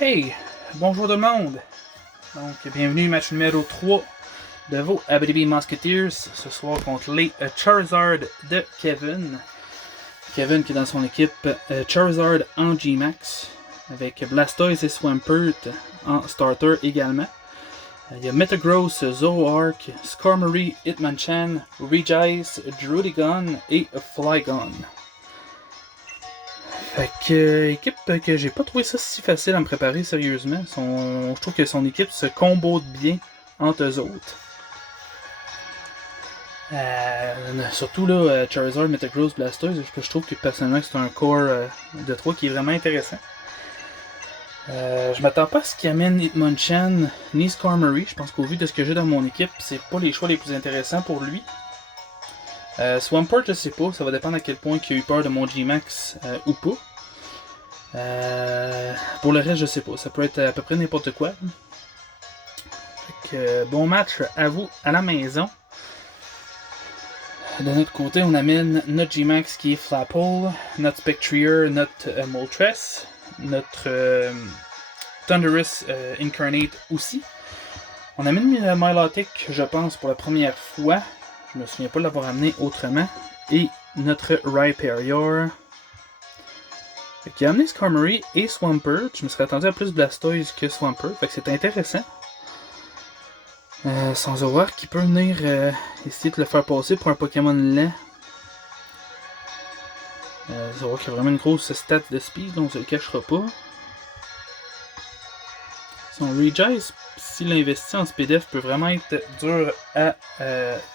Hey, bonjour tout le monde. Donc, bienvenue au match numéro 3 de vos Abitibi Musketeers ce soir contre les Charizard de Kevin. Kevin qui est dans son équipe Charizard en G-Max avec Blastoise et Swampert en starter également. Il y a Metagross, Zoroark, Skarmory, Hitmonchan, Regice, Druddigon et Flygon. Fait que, équipe que j'ai pas trouvé ça si facile à me préparer sérieusement. Je trouve que son équipe se combo bien entre eux autres. Surtout là, Charizard, Metagross, Blastoise, je trouve que personnellement c'est un core de 3 qui est vraiment intéressant. Je m'attends pas à ce qu'il amène Hitmonchan ni Skarmory. Je pense qu'au vu de ce que j'ai dans mon équipe, c'est pas les choix les plus intéressants pour lui. Swampert, je sais pas, ça va dépendre à quel point il a eu peur de mon G-Max ou pas. Pour le reste, je sais pas, ça peut être à peu près n'importe quoi. Fait que, bon match à vous à la maison. De notre côté, on amène notre G-Max qui est Flapple, notre Spectrier, notre Moltres, notre Thunderous Incarnate aussi. On amène Milotic, je pense, pour la première fois. Je me souviens pas de l'avoir amené autrement. Et notre Rhyperior. Qui a amené Skarmory et Swampert. Je me serais attendu à plus Blastoise que Swampert. Fait que c'est intéressant. Sans Zoroark qui peut venir essayer de le faire passer pour un Pokémon lent. Zoroark a vraiment une grosse stat de speed, donc on se le cachera pas. Son Regice, s'il investit en SpeedF, peut vraiment être dur à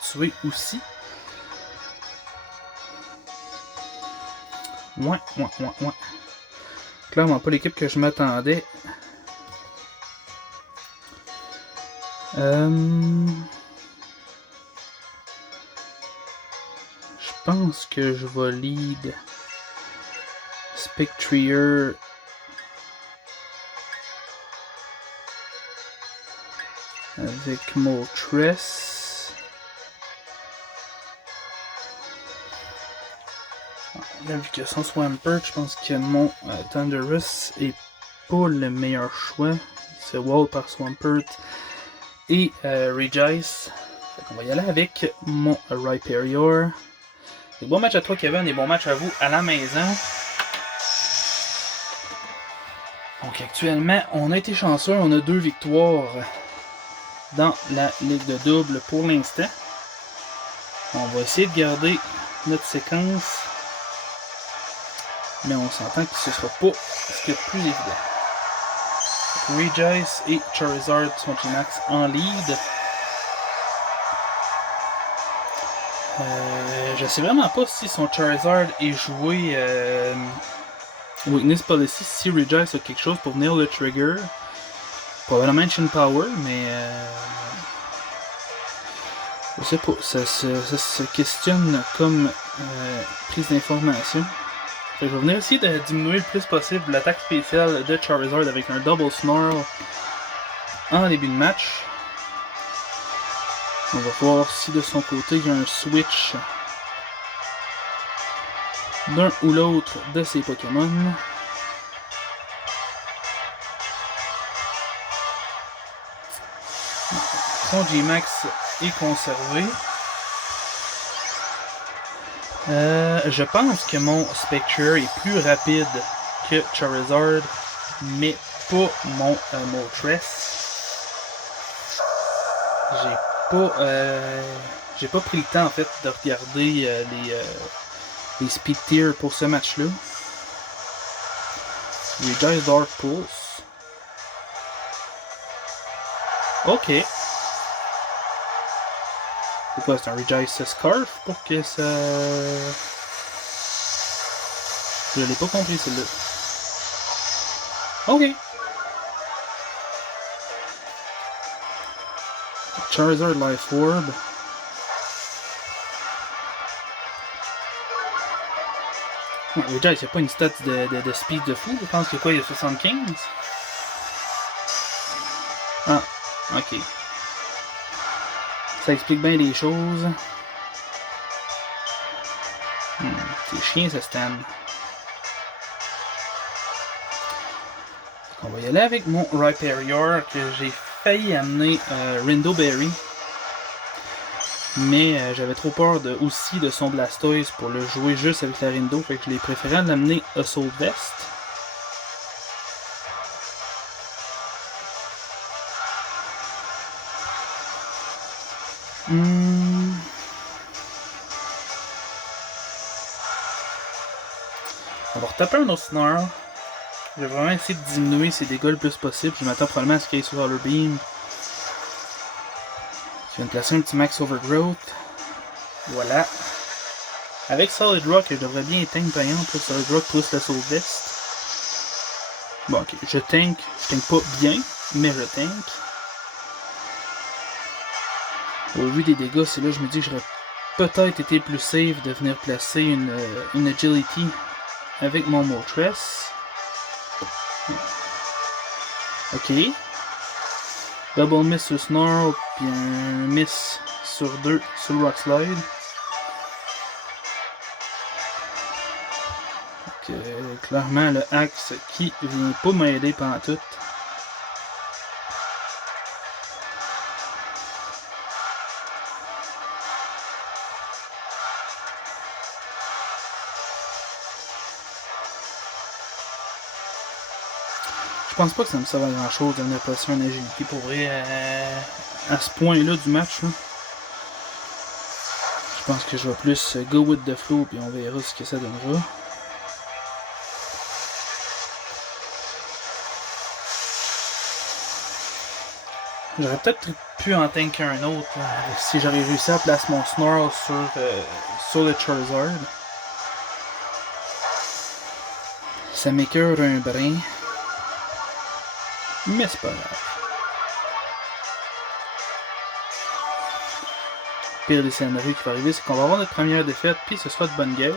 tuer aussi. Ouais. Clairement pas l'équipe que je m'attendais. Je pense que je vais lead Spectrier avec Moltres. Là, vu que son Swampert, je pense que mon Thunderous est pas le meilleur choix. C'est wall par Swampert et Regice. On va y aller avec mon Rhyperior. Des bons matchs à toi, Kevin, des bons matchs à vous à la maison. Donc actuellement, on a été chanceux, on a 2 victoires dans la ligue de double pour l'instant. On va essayer de garder notre séquence, mais on s'entend que ce ne sera pas ce qui est le plus évident. Regice et Charizard sont G-Max en lead. Je sais vraiment pas si son Charizard est joué Weakness Policy, si Regice a quelque chose pour venir le trigger. Probablement Chin Power, mais je sais pas, ça se questionne comme prise d'information. Je vais venir essayer de diminuer le plus possible l'attaque spéciale de Charizard avec un Double Snarl en début de match. On va voir si de son côté il y a un switch d'un ou l'autre de ses Pokémon. Son G-Max est conservé. Je pense que mon Spectre est plus rapide que Charizard, mais pas mon Moltres. J'ai pas pris le temps en fait de regarder les speed tiers pour ce match-là. Regice Dark Pulse. Ok. C'est quoi, c'est un Regice Scarf pour que ça... Je l'ai pas compris celle-là. Ok. Charizard Life Orb. Regice, il n'y a pas une stat de speed de fou. Je pense que quoi, il y a 75. Ah, ok. Ça explique bien les choses. C'est chiant ce stand. On va y aller avec mon Rhyperior que j'ai failli amener Rindo Berry. Mais j'avais trop peur aussi de son Blastoise pour le jouer juste avec la Rindo. Fait que je l'ai préféré l'amener Assault Vest. On va retaper un autre Snarl. Je vais vraiment essayer de diminuer ses dégâts le plus possible. Je m'attends probablement à ce qu'il y ait Solar Beam. Je viens de placer un petit Max Overgrowth. Voilà. Avec Solid Rock, je devrais bien tank par exemple. Solid Rock plus le Soul Vest. Bon, ok. Je tank pas bien, mais je tank. Au vu des dégâts, c'est là que je me dis que j'aurais peut-être été plus safe de venir placer une Agility avec mon Moltres. Ok. Double miss sur Snarl, puis un miss sur 2 sur le Rock Slide. Donc, clairement, le Axe qui vient pas m'aider pendant tout. Je pense pas que ça me serve à grand chose de venir placer un agilité pour vrai à ce point là du match. Là. Je pense que je vais plus go with the flow puis on verra ce que ça donnera. J'aurais peut-être pu en tanker un autre si j'aurais réussi à placer mon Snarl sur le Charizard. Ça m'écœure un brin. Mais c'est pas grave. Le pire des scénarios qui va arriver, c'est qu'on va avoir notre première défaite, puis ce sera de bonne guerre.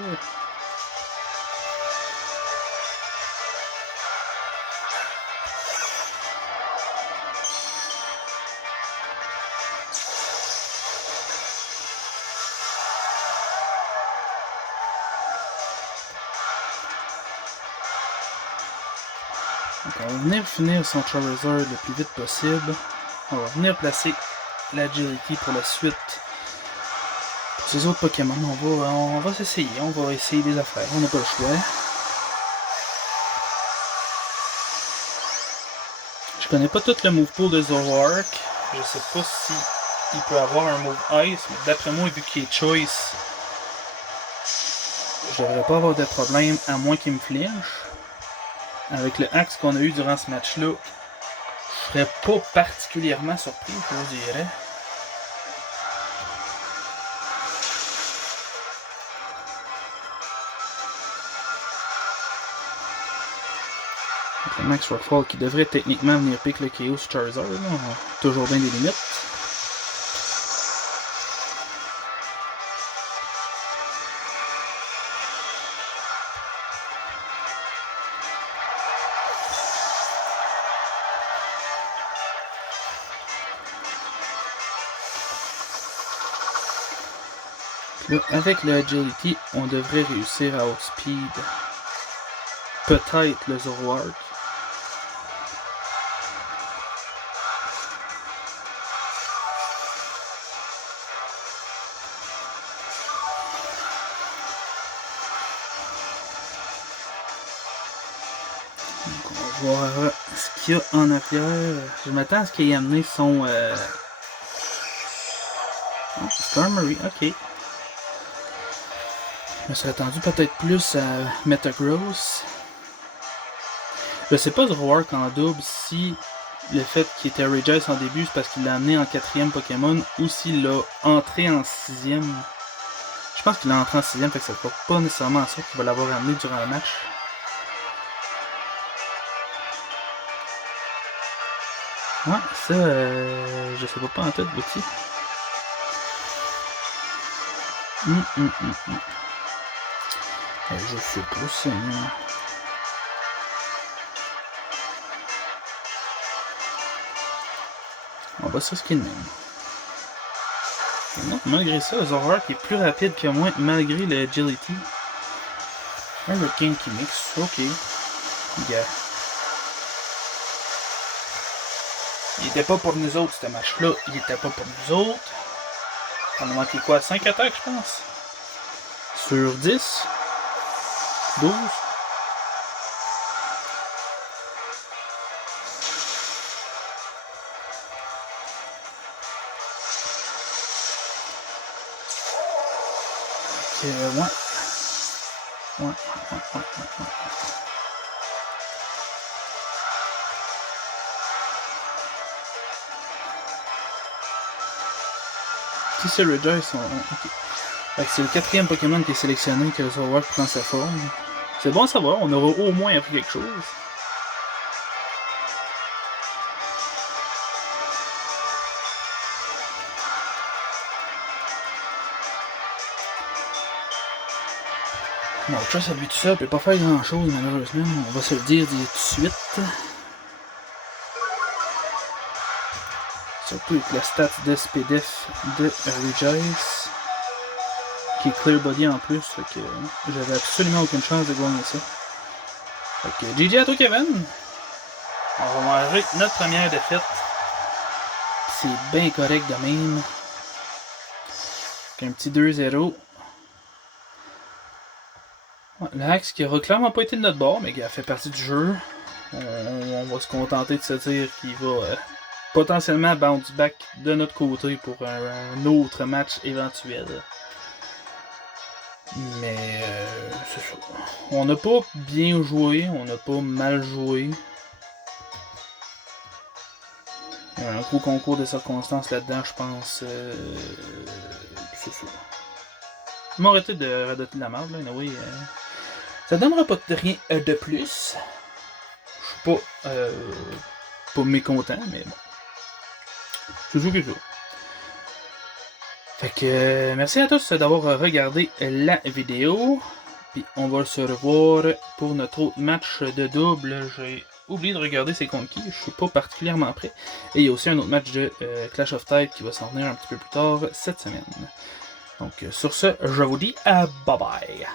Donc on va venir finir son Charizard le plus vite possible. On va venir placer l'Agility pour la suite. Pour ces autres Pokémon, on va s'essayer. On va essayer des affaires. On n'a pas le choix. Je connais pas tout le move pool de Zoroark. Je sais pas si il peut avoir un move Ice, mais d'après moi, vu qu'il est Choice, je devrais pas avoir de problème à moins qu'il me flinche. Avec le axe qu'on a eu durant ce match-là, je serais pas particulièrement surpris, je vous dirais. Le Max Rockfall qui devrait techniquement venir pick le KO sur Charizard, là. Toujours bien des limites. Là, avec le Agility, on devrait réussir à outspeed peut-être le Zoroark. Donc on va voir ce qu'il y a en arrière. Je m'attends à ce qu'il ait amené son... Oh, Skarmory, ok. Je me serais attendu peut-être plus à Metagross. Je sais pas Zoroark en double si le fait qu'il était Regice en début c'est parce qu'il l'a amené en 4ème Pokémon ou s'il l'a entré en 6ème. Je pense qu'il l'a entré en 6ème, fait que ça ne va pas nécessairement ça qu'il va l'avoir amené durant le match. Ouais, ça, je sais pas en tête, Bouti. Je sais pas ça. On va se skinner. Non, malgré ça, Zoroark est plus rapide que moi, malgré le agility. Un Hurricane qui mixe, ok. Yeah. Il était pas pour nous autres, ce match-là. Il était pas pour nous autres. On a manqué quoi? 5 attaques, je pense? Sur 10? 12? Ouais. Si c'est Regice, okay. C'est le 4e Pokémon qui est sélectionné que le Zoroark prend sa forme. C'est bon à savoir, on aura au moins appris quelque chose. Bon, le chat, lui tout seul, peut pas faire grand chose malheureusement, on va se le dire tout de suite. Surtout avec la stat de SPDF de Regice, qui est Clear Body en plus, fait que j'avais absolument aucune chance de gagner ça. Fait que GG à toi Kevin! On va manger notre première défaite. C'est bien correct de même. Avec un petit 2-0. L'Axe qui aura clairement pas été de notre bord, mais qui a fait partie du jeu. On va se contenter de se dire qu'il va potentiellement bounce back de notre côté pour un autre match éventuel. Mais c'est ça. On n'a pas bien joué, on n'a pas mal joué. Il y a un gros concours de circonstances là-dedans, je pense. C'est ça. Je vais m'arrêter de radoter de la merde, là, anyway, ça donnera pas de rien de plus. Je suis pas mécontent, mais bon. C'est ça que ça. Fait que merci à tous d'avoir regardé la vidéo. Puis on va se revoir pour notre autre match de double. J'ai oublié de regarder c'est contre qui, je suis pas particulièrement prêt. Et il y a aussi un autre match de Clash of Titans qui va s'en venir un petit peu plus tard cette semaine. Donc sur ce, je vous dis bye bye.